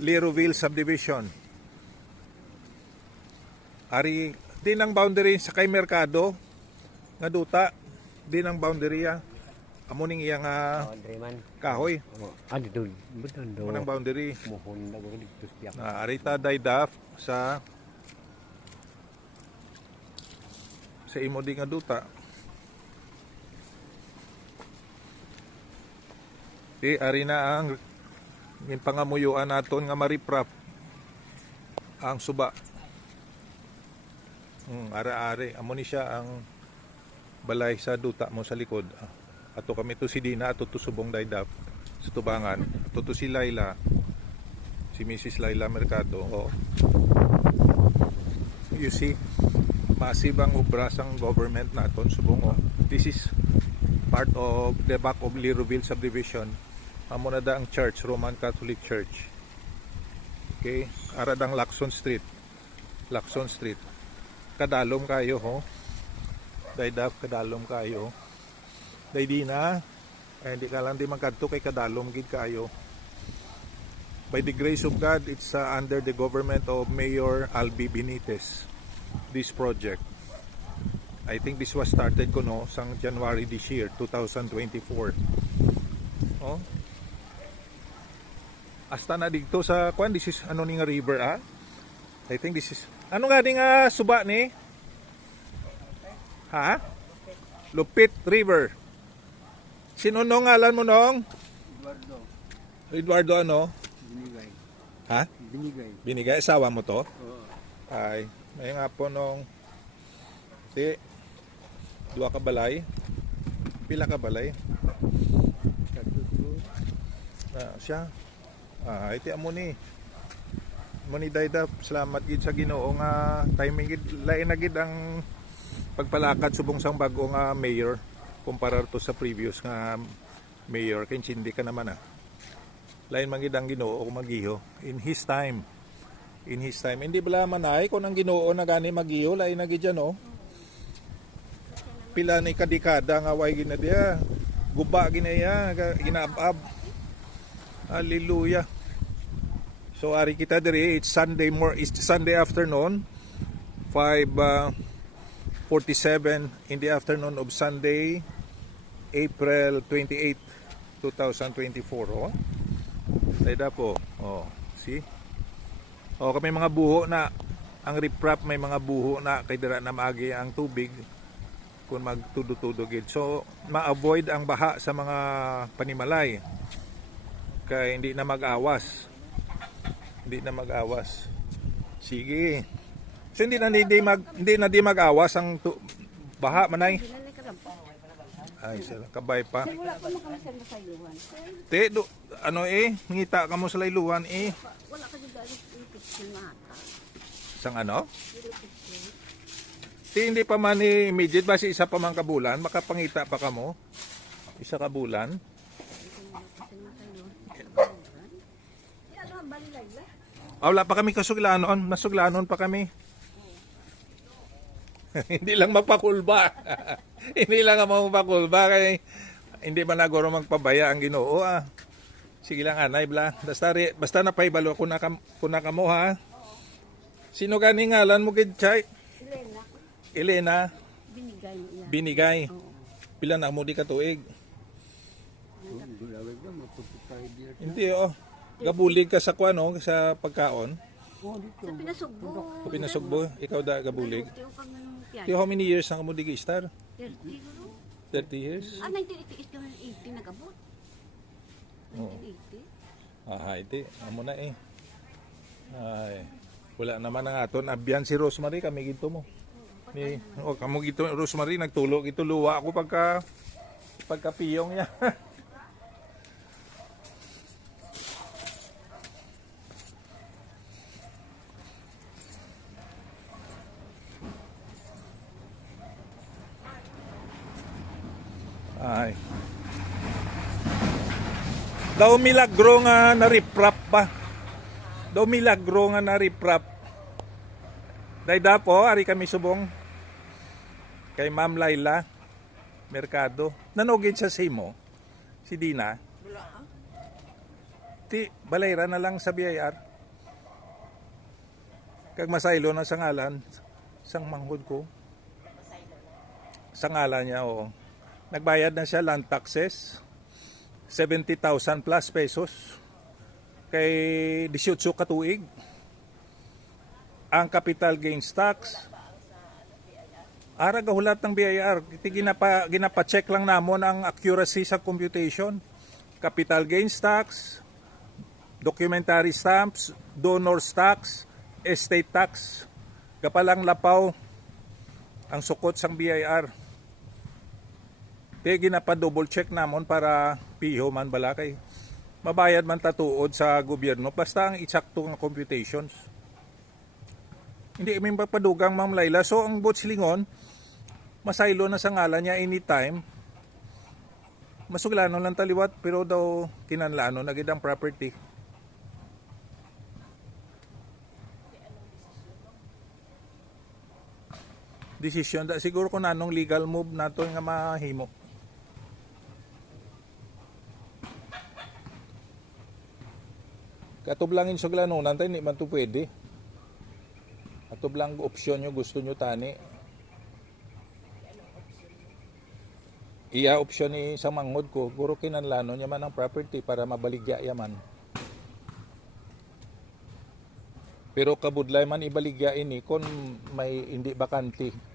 Leroville subdivision. Ari din ang boundary sa kay merkado nga duta din ang boundary amuning iyang kahoy. Dito betul do. Munang boundary. Mohon daw dito siya. Arita daydaf sa imo di nga duta. Di ari na ang pangamuyuan naton nga mariprap ang suba. Ara-ari amo ni siya ang balay sa duta mo sa likod. Ato kami to si Dina, ato to subong daydap sa tubangan, ato to si Laila, si Mrs. Laila Mercado. You see, massive ang obra sang government naton subong. This is part of the back of Leroville subdivision. Amo na da ang church, Roman Catholic Church. Okay, aradang Lacson Street. Kadalom kayo ho. Daydap kadalom kayo. Daydi na. Hindi ka lang di magkadto kay kadalom gid kayo. By the grace of God, it's under the government of Mayor Albi Benitez. This project. I think this was started kuno sang January this year, 2024. Oh. Hasta na dito sa kwan, this is ano ni nga river I think this is ano nga di nga suba ni? Lupit River. Sino nong ngalan mo nong? Eduardo ano? Binigay. Binigay asawa mo to? Oo. Ay, may nga po nung dua ka balay. Pila ka balay? Siya. Iti amo ni. Muni daydap, salamat gid sa Ginoo nga timing gid lain na gid ang pagpalakad subong sang bago nga mayor kumpara to sa previous nga mayor kay hindi ka naman lain man gid ang Ginoo kung magiho in his time hindi bala manay kung ang Ginoo na gani magiho lain na gid yan pila ni kadekada nga way gid na dia guba ginaya ginaabab. Hallelujah. So ari kita diri, it's Sunday afternoon, 5:47 in the afternoon of Sunday, April 28, 2024. Dayda po. See? Kami mga buho na ang riprap may mga buho na kay dira na maagi ang tubig kung magtudo-tudo gid. So ma-avoid ang baha sa mga panimalay. Kaya hindi na mag-awas. Sige. So hindi na di mag-awas ang baha manay. Ay, sila kabay pa. Wala pa mo kami sa iluhan. Ngita ka mo sa layluan Wala ka dito alis ipitsin mata. Sang ano? Hindi pa man immediate basi isa pa man kabulan, makapangita pa ka mo. Isa ka bulan. Wala pa kami kasuglanon, masuglanon pa kami. Hindi lang magpakulba. Hindi lang magpakulba kay hindi man nagoro magpabaya ang Ginoo Sige lang anay bla. Basta napaibalo ko na kamo Sino gani ngalan mo gid chay? Elena. Binigay. Pila na mo di ka tuig? Hindi gabulig ka sa sa pagkaon? Sa Pinasugbo. Sa Pinasugbo, ikaw da gabulig. How many years ang mo digi star? 30 years? 1988 ka 80 nagabot. 1980. Iti. Amo na Ay, wala naman ang aton. Abyan si Rosemary, kami gito mo. Kamo gito, Rosemary, nagtulo. Ito luwa ako pagkapiyong niya. Ay. Daw milagro nga na-riprap pa. Daw milagro nga na-riprap. Dayda po, ari kami subong kay Ma'am Laila Mercado. Nanugid sa simo. Si Dina. Ti, balayra na lang sa BIR. Kag masaylo na sa ngalan, sang manghod ko. Sa ngalan niya, oo. Nagbayad na siya land taxes, 70,000 plus pesos. Kay 18 katuig. Ang capital gains tax, ara gahulat ng BIR, ginapa-check lang namon ang accuracy sa computation. Capital gains tax, documentary stamps, donors tax, estate tax. Kapalang lapaw ang sukot sang BIR. Kaya ginapa-double check namon para piho man bala kay mabayad man tatuod sa gobyerno basta ang eksakto nga computations. Hindi kami papadugang Ma'am Laila. So ang Botslingon, masaylo na sa ngalan niya anytime. Masuglano lang taliwat pero daw kinanlano na gid ang property. Decision da siguro kung anong legal move nato nga mahimo. Katublangin suglanunan tayo, hindi man ito pwede. Katublang opsyon nyo, gusto nyo tani. Iya opsyon ni sa manghod ko, guro kinanlano niya man ang property para mabaligya yaman. Pero kabudlay man ibaligya ini kung may hindi bakante.